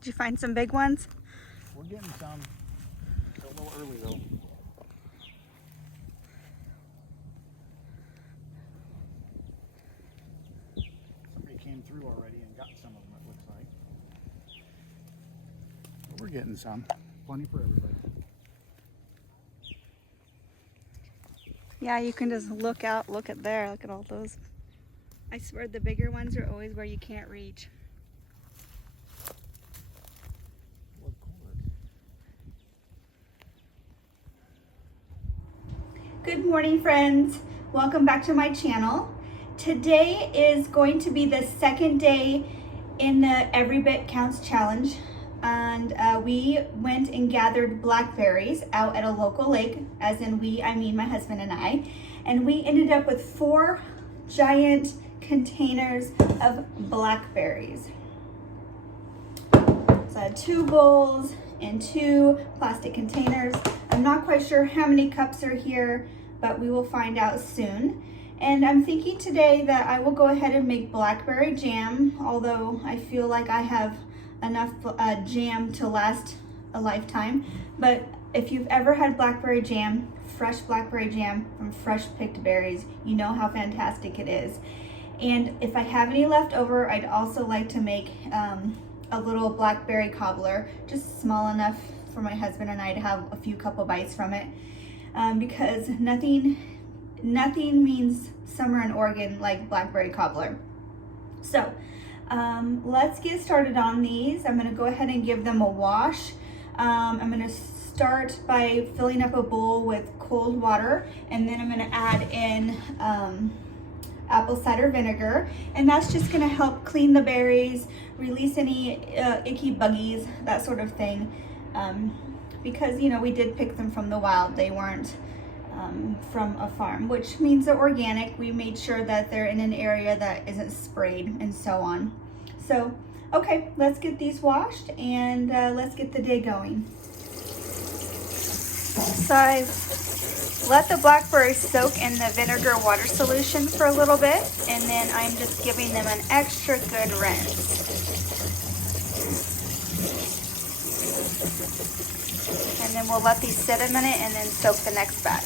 Did you find some big ones? We're getting some. It's a little early though. Somebody came through already and got some of them, it looks like. But we're getting some. Plenty for everybody. Yeah, you can just look out, look at there, look at all those. I swear the bigger ones are always where you can't reach. Good morning, friends. Welcome back to my channel. Today is going to be the second day in the Every Bit Counts challenge. And we went and gathered blackberries out at a local lake, as in we, I mean my husband and I. And we ended up with 4 giant containers of blackberries. So I had 2 bowls and 2 plastic containers. I'm not quite sure how many cups are here, but we will find out soon. And I'm thinking today that I will go ahead and make blackberry jam, although I feel like I have enough jam to last a lifetime. But if you've ever had blackberry jam, fresh blackberry jam from fresh picked berries, you know how fantastic it is. And if I have any left over, I'd also like to make a little blackberry cobbler, just small enough for my husband and I to have a couple bites from it, because nothing means summer in Oregon like blackberry cobbler. So let's get started on these. I'm gonna go ahead and give them a wash. I'm gonna start by filling up a bowl with cold water, and then I'm gonna add in apple cider vinegar, and that's just gonna help clean the berries, release any icky buggies, that sort of thing. Because, you know, we did pick them from the wild. They weren't from a farm, which means they're organic. We made sure that they're in an area that isn't sprayed and so on. So, okay, let's get these washed and let's get the day going. So I've let the blackberries soak in the vinegar water solution for a little bit, and then I'm just giving them an extra good rinse. And then we'll let these sit a minute and then soak the next batch.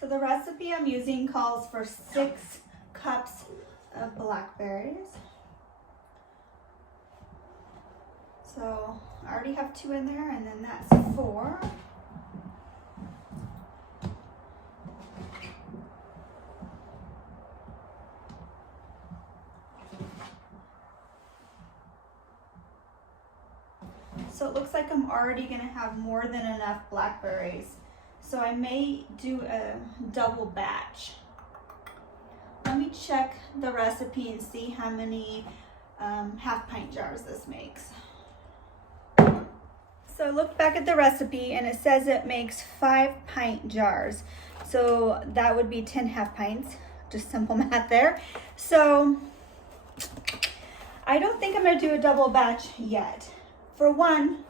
So the recipe I'm using calls for 6 cups of blackberries. So I already have 2 in there, and then that's 4. So it looks like I'm already gonna have more than enough blackberries. So I may do a double batch. Let me check the recipe and see how many half-pint jars this makes. So I looked back at the recipe and it says it makes 5-pint jars. So that would be 10 half pints, just simple math there. So I don't think I'm gonna do a double batch yet. For one,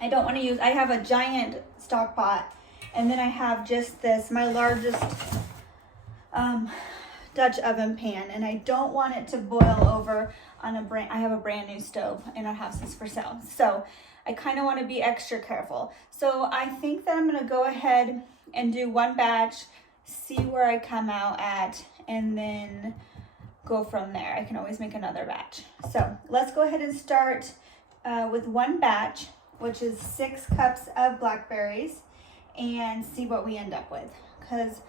I don't wanna use, I have a giant stock pot, and then I have just this, my largest Dutch oven pan, and I don't want it to boil over on I have a brand new stove in our house is for sale. So I kind of want to be extra careful. So I think that I'm going to go ahead and do 1 batch, see where I come out at, and then go from there. I can always make another batch. So let's go ahead and start with 1 batch, which is 6 cups of blackberries, and see what we end up with. Because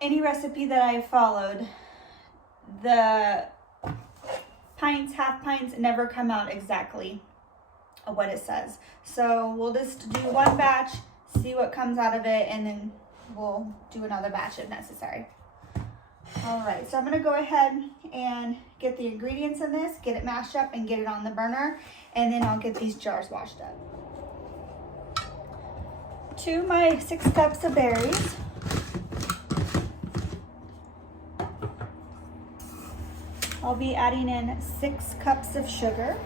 any recipe that I followed, the pints, half pints never come out exactly what it says. So we'll just do 1 batch, see what comes out of it, and then we'll do another batch if necessary. All right, so I'm gonna go ahead and get the ingredients in this, get it mashed up and get it on the burner, and then I'll get these jars washed up. To my 6 cups of berries, I'll be adding in 6 cups of sugar.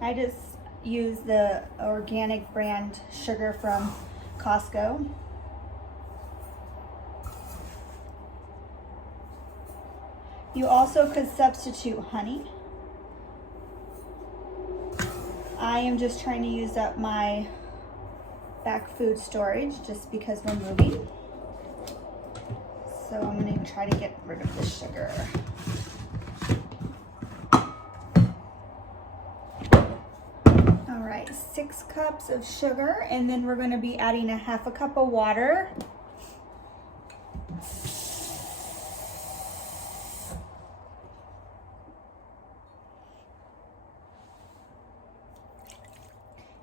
I just use the organic brand sugar from Costco. You also could substitute honey. I am just trying to use up my back food storage just because we're moving. So I'm going to try to get rid of the sugar. All right, 6 cups of sugar, and then we're going to be adding a 1/2 cup of water.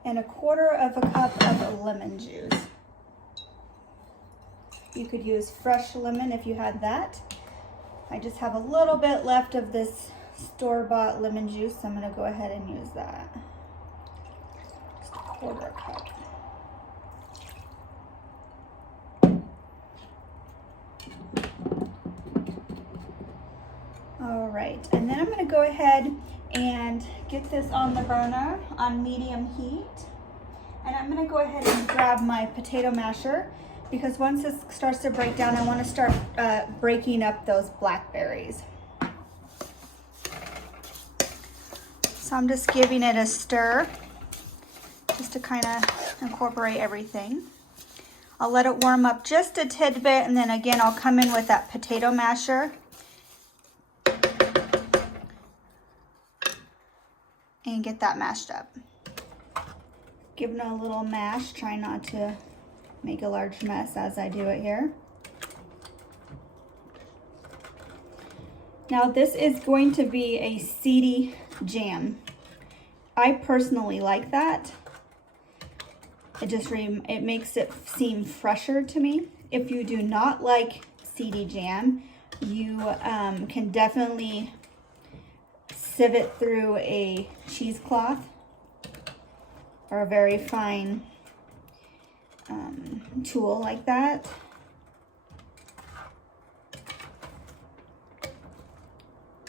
And a 1/4 cup of lemon juice. You could use fresh lemon if you had that. I just have a little bit left of this store-bought lemon juice, so I'm going to go ahead and use that. Just a 1/4 cup. All right, and then I'm going to go ahead and get this on the burner on medium heat. And I'm going to go ahead and grab my potato masher, because once this starts to break down, I want to start breaking up those blackberries. So I'm just giving it a stir just to kind of incorporate everything. I'll let it warm up just a tidbit, and then again I'll come in with that potato masher and get that mashed up. Giving it a little mash, try not to make a large mess as I do it here. Now this is going to be a seedy jam. I personally like that. It makes it seem fresher to me. If you do not like seedy jam, you can definitely sieve it through a cheesecloth or a very fine tool like that.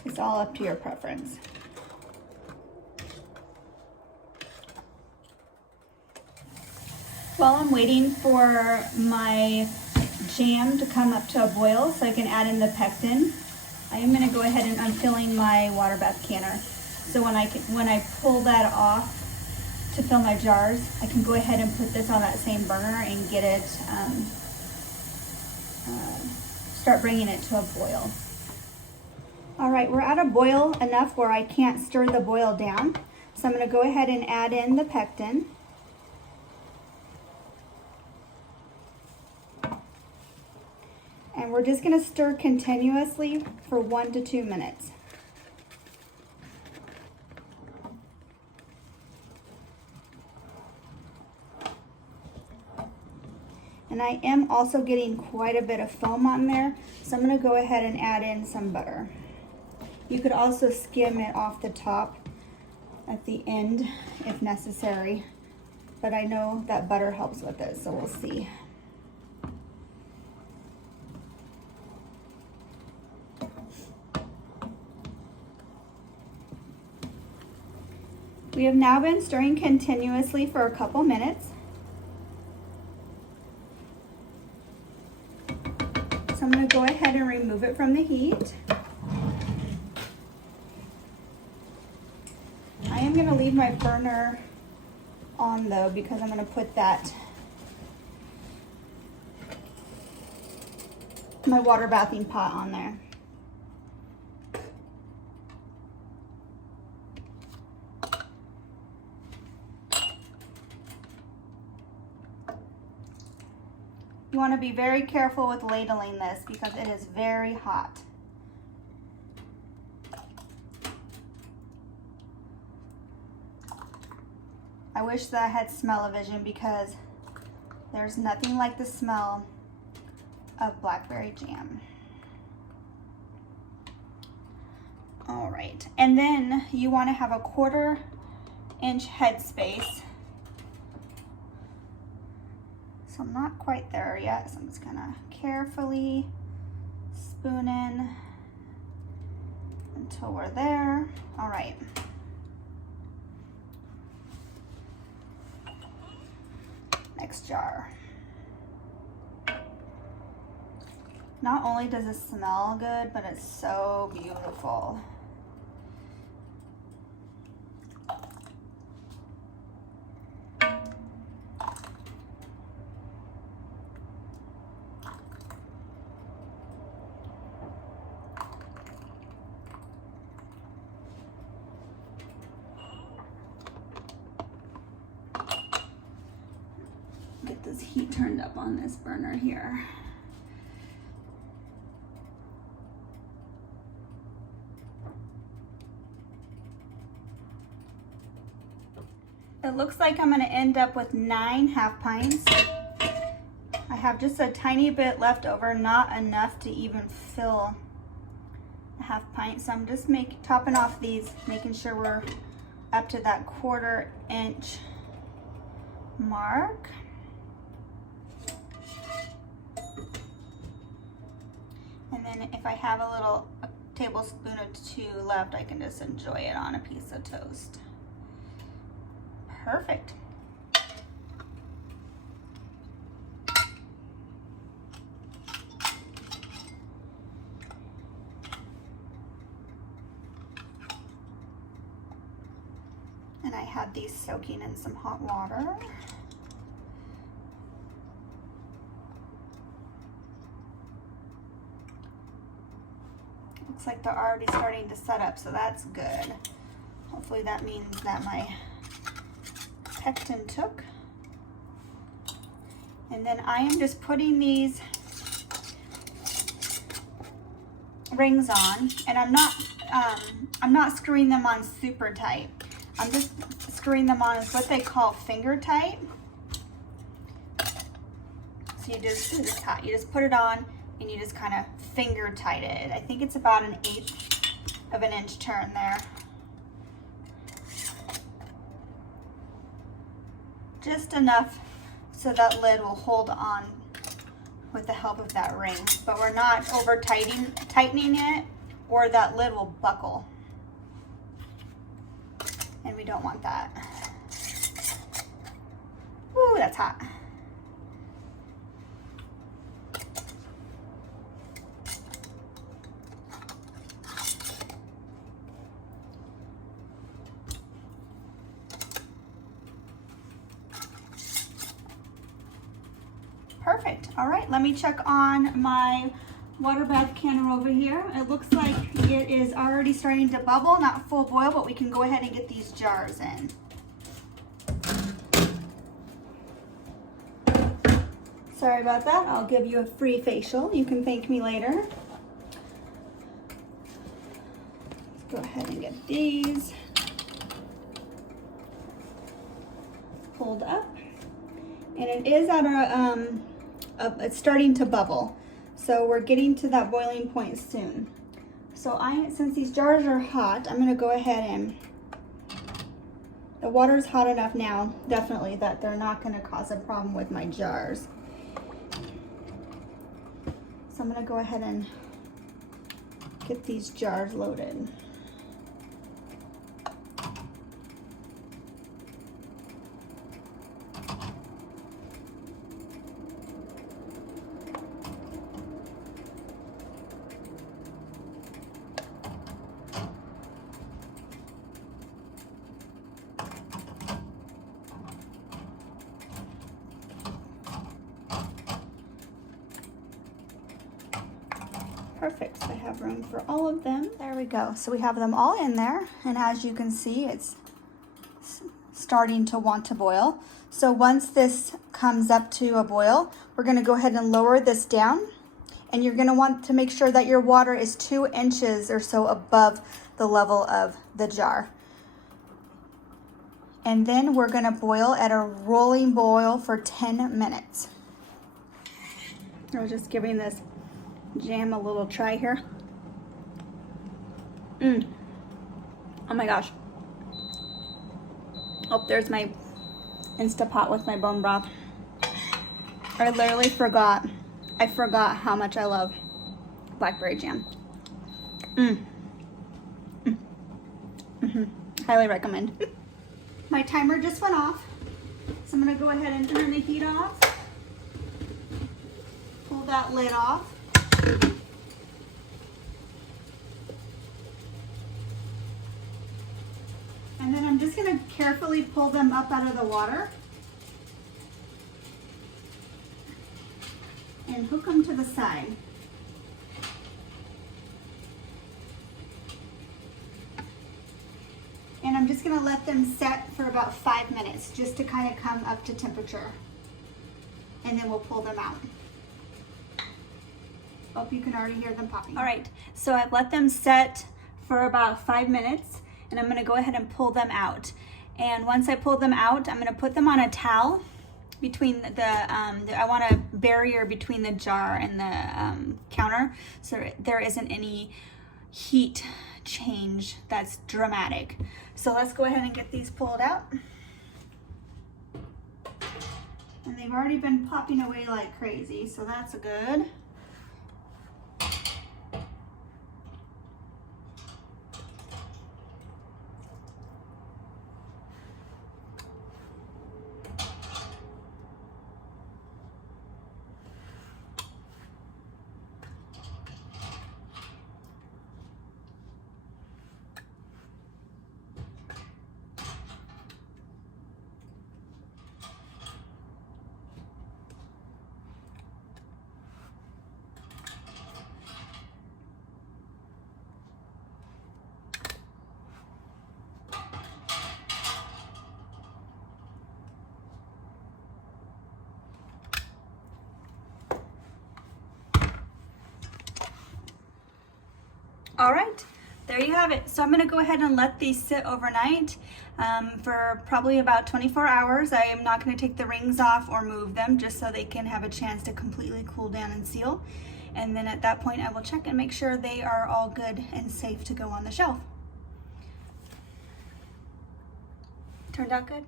It's all up to your preference. While I'm waiting for my jam to come up to a boil so I can add in the pectin, I am going to go ahead and unfilling my water bath canner. So when I pull that off to fill my jars, I can go ahead and put this on that same burner and get it, start bringing it to a boil. All right, we're at a boil enough where I can't stir the boil down. So I'm going to go ahead and add in the pectin. And we're just going to stir continuously for 1 to 2 minutes. And I am also getting quite a bit of foam on there, so I'm going to go ahead and add in some butter. You could also skim it off the top at the end if necessary, but I know that butter helps with it, so we'll see. We have now been stirring continuously for a couple minutes. So I'm going to go ahead and remove it from the heat. I am going to leave my burner on though, because I'm going to put my water bathing pot on there. You want to be very careful with ladling this because it is very hot. I wish that I had smell-o-vision because there's nothing like the smell of blackberry jam. All right, and then you want to have a 1/4 inch headspace. So I'm not quite there yet, so I'm just gonna carefully spoon in until we're there. All right. Next jar. Not only does it smell good, but it's so beautiful. Get this heat turned up on this burner here. It looks like I'm gonna end up with 9 half pints. I have just a tiny bit left over, not enough to even fill a half pint. So I'm just topping off these, making sure we're up to that 1/4 inch mark. And then if I have a tablespoon or 2 left, I can just enjoy it on a piece of toast. Perfect. And I have these soaking in some hot water. Looks like they're already starting to set up, so that's good. Hopefully that means that my pectin took. And then I am just putting these rings on, and I'm not screwing them on super tight. I'm just screwing them on as what they call finger tight. So you just put it on and you just kind of finger tight it. I think it's about 1/8 of an inch turn there. Just enough so that lid will hold on with the help of that ring, but we're not over tightening it, or that lid will buckle, and we don't want that. Ooh, that's hot. Perfect. All right, let me check on my water bath canner over here. It looks like it is already starting to bubble, not full boil, but we can go ahead and get these jars in. Sorry about that. I'll give you a free facial. You can thank me later. Let's go ahead and get these pulled up. And it is at it's starting to bubble. So we're getting to that boiling point soon. So since these jars are hot, I'm gonna go ahead and, the water is hot enough now, definitely, that they're not gonna cause a problem with my jars. So I'm gonna go ahead and get these jars loaded. Perfect, I have room for all of them. There we go. So we have them all in there, and as you can see, it's starting to want to boil. So once this comes up to a boil, we're gonna go ahead and lower this down, and you're gonna want to make sure that your water is 2 inches or so above the level of the jar. And then we're gonna boil at a rolling boil for 10 minutes. I was just giving this jam a little try here. Oh my gosh. Oh, there's my Instapot with my bone broth. I literally forgot. I forgot how much I love Blackberry Jam. highly recommend. My timer just went off, so I'm gonna go ahead and turn the heat off. Pull that lid off. And then I'm just gonna carefully pull them up out of the water and hook them to the side. And I'm just gonna let them set for about 5 minutes just to kind of come up to temperature. And then we'll pull them out. Hope you can already hear them popping. All right, so I've let them set for about 5 minutes and I'm gonna go ahead and pull them out. And once I pull them out, I'm gonna put them on a towel between I want a barrier between the jar and the counter so there isn't any heat change that's dramatic. So let's go ahead and get these pulled out. And they've already been popping away like crazy, so that's good. All right, there you have it. So I'm gonna go ahead and let these sit overnight for probably about 24 hours. I am not gonna take the rings off or move them just so they can have a chance to completely cool down and seal. And then at that point I will check and make sure they are all good and safe to go on the shelf. Turned out good?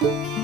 Bye.